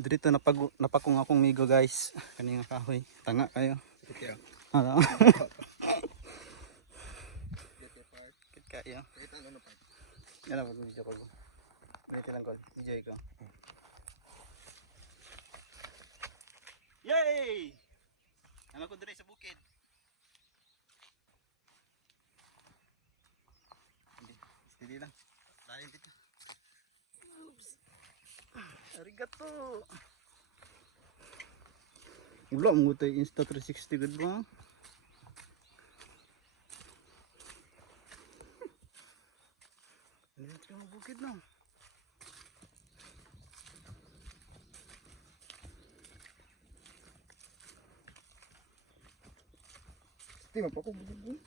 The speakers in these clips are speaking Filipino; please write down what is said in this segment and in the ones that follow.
Dito napakong akong migo guys. Kaninga kahoy. Tanga kayo. Okay. Ano? Kit kayo. Ito ano pa? Yan ako video ko. Wait lang ko. Enjoy ko. Yay! Ano ko dire sa bukid. Steady lang. Lain dito. Oops. Arigato. Wala mo tayo Insta 360 good ba? Hindi ka mabukid na. Di ba pa ko bubuo?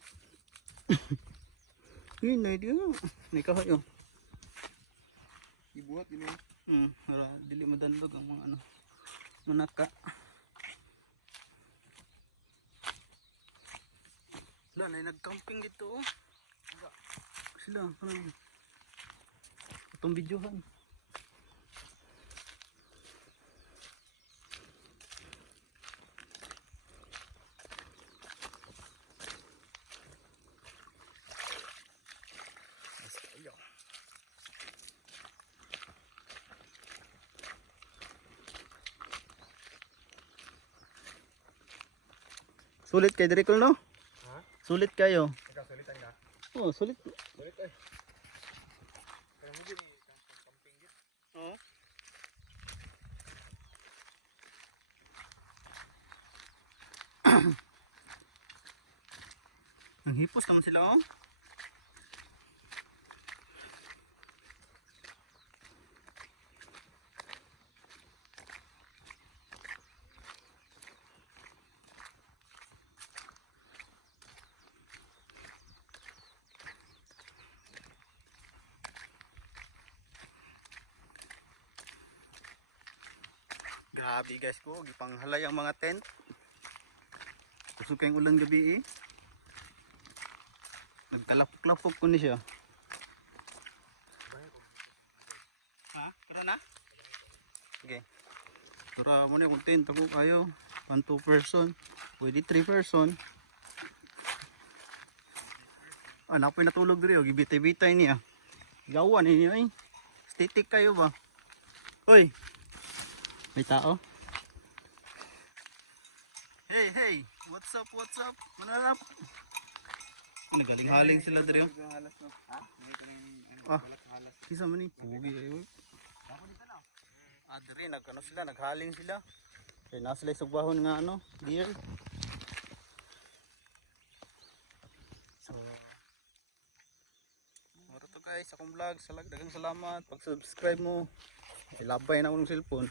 Hindi na idea. May kahoy oh. Ibuhat ini. Para dili madandog ang mga ano. Manaka. Wala na nag-camping dito oh. Sila, parang itong videohan. Sulit kay Dirikol no? Ha? Sulit kayo. Ikaw sulitan ka. Oh, sulit. Sulit eh. Kaya mo gini camping gid. Oo. Ang hipos naman sila oh. Grabe guys ko, gipanghalay ang mga tent. Kusog kayong ulan gabi eh. Nagkalapok-lapok ko ni siya. Ha? Tara na? Okay. Tara mo na kung tent ako kayo. 1-2 person. Pwede 3 person. Ah, napoy natulog diri oh. Gibitay-bitay niya. Gawan niya eh. Static kayo ba? Hoy! May tao? Hey, hey! What's up, what's up? Manalap! Nagaling-haling sila dito. Halas no. Ha? Dito na ano, Ah. balat halas. Kisa man ni? Pugi kayo. Ako dito na. Ah, diri, nagkano sila, naghaling sila. Kaya nasa sila sugbahon nga ano, deer. So, maro to guys, akong vlog. Daghang salamat. Pag-subscribe mo. Ilabay na akong cellphone.